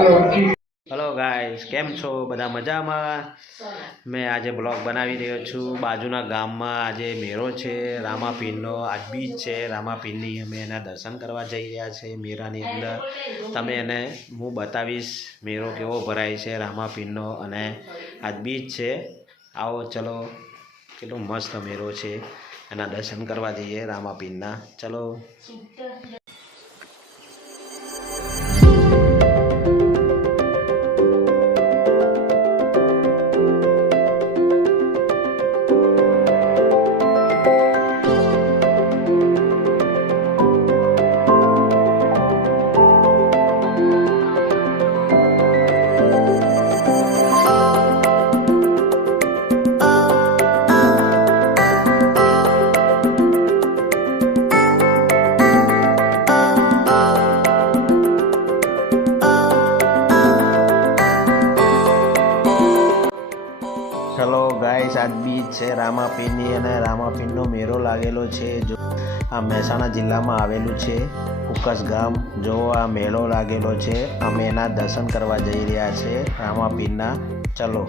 Hello guys, केम छो बधा मजामां। मैं आज ब्लॉग बनावी रह्यो छुं। बाजुना गाममां आज मेळो छे रामापीरनो। आज बीज छे रामापीरनी। अमे एना दर्शन करवा जई रह्या छे मेळानी अंदर। तमे एने हूँ बतावीश मेळो केवो भराय छे रामापीरनो। अने आज बीज छे। आओ चलो, केटलो मस्त मेळो छे। एना दर्शन करवा जईए रामापीरना। चलो। चलो गाइस, आज बीज है रामापीरनी अने रामापीरनो मेळो लागेलो छे। जो आ महेसाणा जिल्लामां आवेलुं छे कुकस गाम। जो आ मेळो लागेलो छे, अमे एना दर्शन करवा जई रह्या छे रामापीरना। चलो।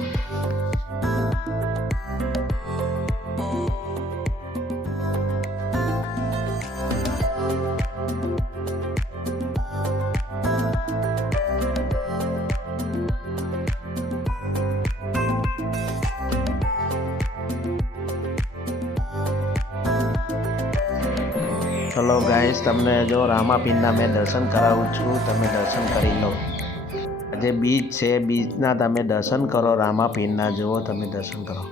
चलो गाइस, तमने जो रामापीरना मैं दर्शन करावुं छुं, तमे दर्शन करी लो। आज बीज छे, बीजना तमे दर्शन करो। रामापीरना जुओ, तमे दर्शन करो।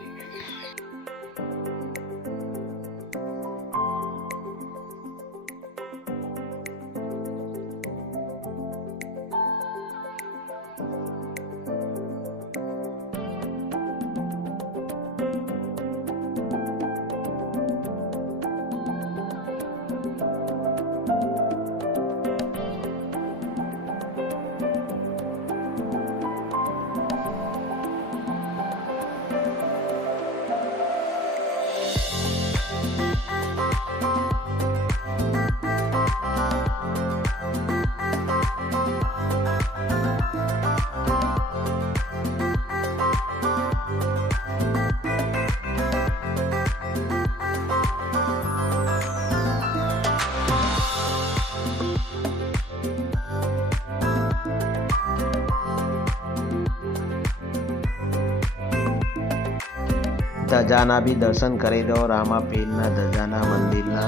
धजाना भी दर्शन करी लो। रामापीरना धजाना मंदिरना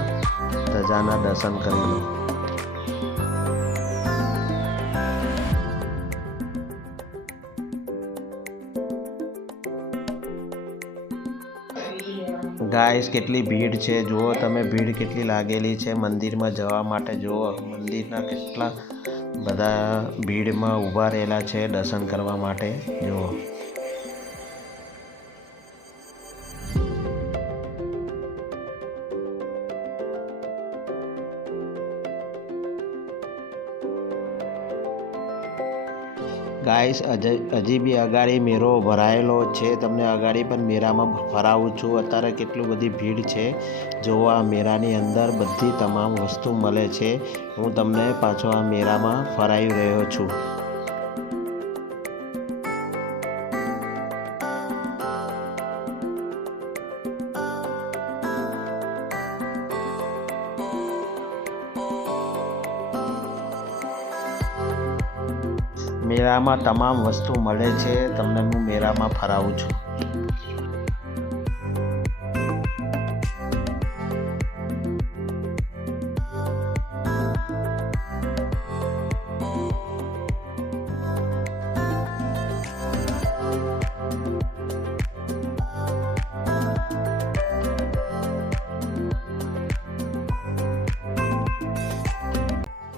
धजाना दर्शन करी लो। गाइस, केटली भीड़ छे जुओ तमे। भीड़ केटली लागेली छे मंदिर में जवा माटे। जुओ मंदिरना केटला बधा भीड़ में ऊभा रहेला छे दर्शन करवा माटे। जुओ। गाइस, हजी बी अगाड़ी मेळो भरायेलो छे। तमने अगाड़ी पण मेळामां फरावुं छुं। अत्यारे केटली बधी भीड़ छे। जो आ मेळानी अंदर बधी तमाम वस्तु मळे छे। हूँ तमने पाछो आ मेळामां फरावी रह्यो छुं। मेळामां तमाम वस्तु मळे छे। तमने हूँ मेळामां फरावुं छुं।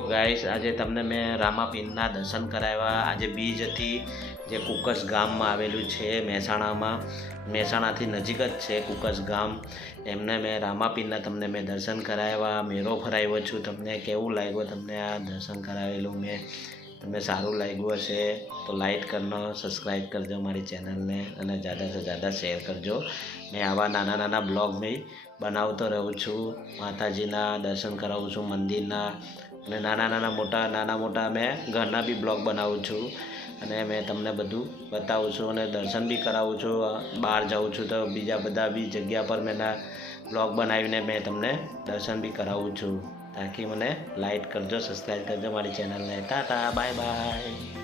गाइस, आज तमने मैं रामापीरना दर्शन कराव्या। आज बीज थी जे कुकस गाम में आवेलू है महेसाणा में। महेसाणा थी नजीक ज छे कुकस गाम। एमने मैं रामापीरना तमने मैं दर्शन कराव्या। मेळो फराव्यो छुं। तमने केवुं लाग्युं? तमने आ दर्शन करावेलुं मैं। तमने सारूं लाग्युं हशे तो लाइक करना, सब्सक्राइब करजो मारी चेनल ने अने ज़्यादा से ज़्यादा शेयर करजो। मैं आवा नाना नाना ब्लॉग में बनावतो रहूँ छूँ। माताजीना दर्शन करावुं छूँ मंदिरना। અને નાના મોટા મેં ઘરના બી બ્લોગ બનાવું છું અને મેં તમને બધું બતાવું છું અને દર્શન બી કરાવું છું. બહાર જાઉં છું તો બીજા બધા બી જગ્યા પર મેં બ્લોગ બનાવીને મેં તમને દર્શન બી કરાવું છું. તાકી મને લાઈક કરજો, સબસ્ક્રાઈબ કરજો મારી ચેનલને. Tata, bye bye.